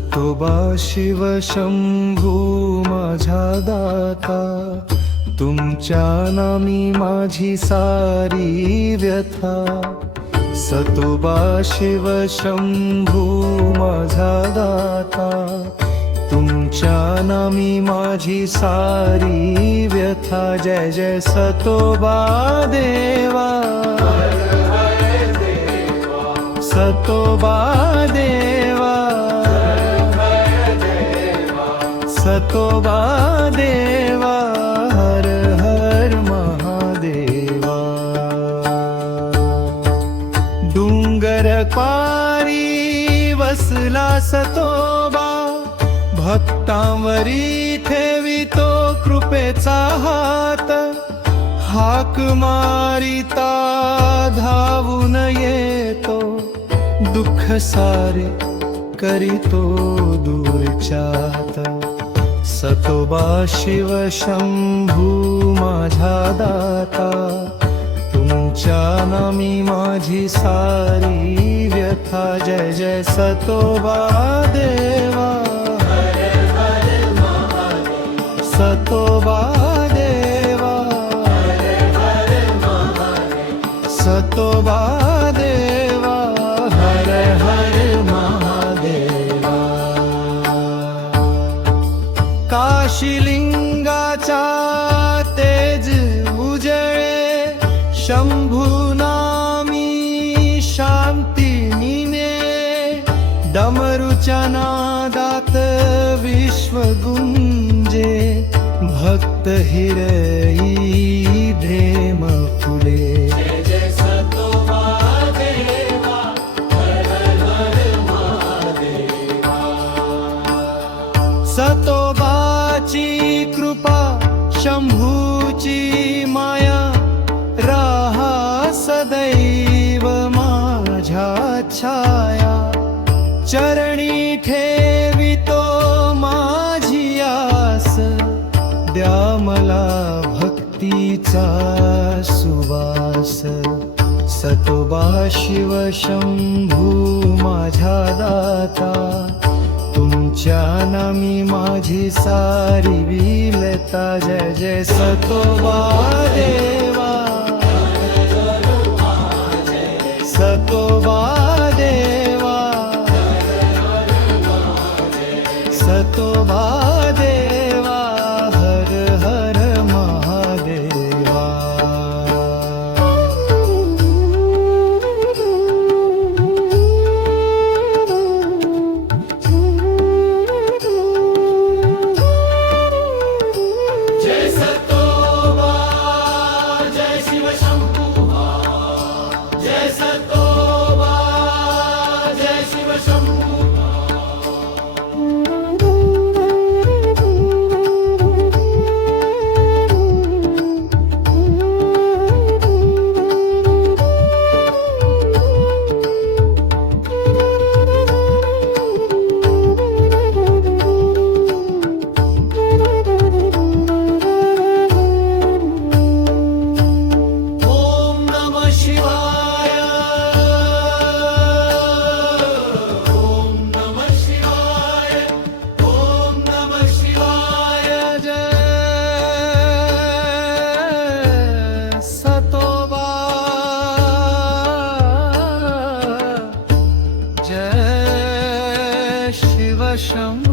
सतोबा शिव शंभू माझा दाता, तुमच्या नामी माझी सारी व्यथा। सतोबा शिव शंभू माझा दाता, तुमच्या नामी माझी सारी व्यथा। जय जय सतोबा देवा, सतोबा देवा, सतोबा देवा, हर हर महादेवा। डोंगर पारी वसला सतोबा, भक्तांवरी ठेवितो कृपेचा हात। हाक मारिता धावून येतो, दुःख सारे करीतो दूरच्यात। सतोबा शिव शंभू माझा दाता, तुमच्या नामी माझी सारी व्यथा। जय जय सतोबा देवा, सतोबा देवा, सतोबा देवा, हर हर महादेवा। काशीलिंगाचा तेज उजळे, शंभू नामी शांती निने। डमरूच्या नादात विश्व गुंजे, भक्त हिरई ढेम फुले। सतोबाची कृपा शंभूची माया, राहा सदैव माझ्या छाया। चरणी ठेवितो माझी आस, द्या मला भक्तीचा सुवास। सतोबा शिव शंभू माझा दाता, तुमच्या नामी माझी सारी विलता। जय जय सतोबा देवा, सतोबा देवा, सतोबा देवा, हर हर महादेवा। शिव शंभू।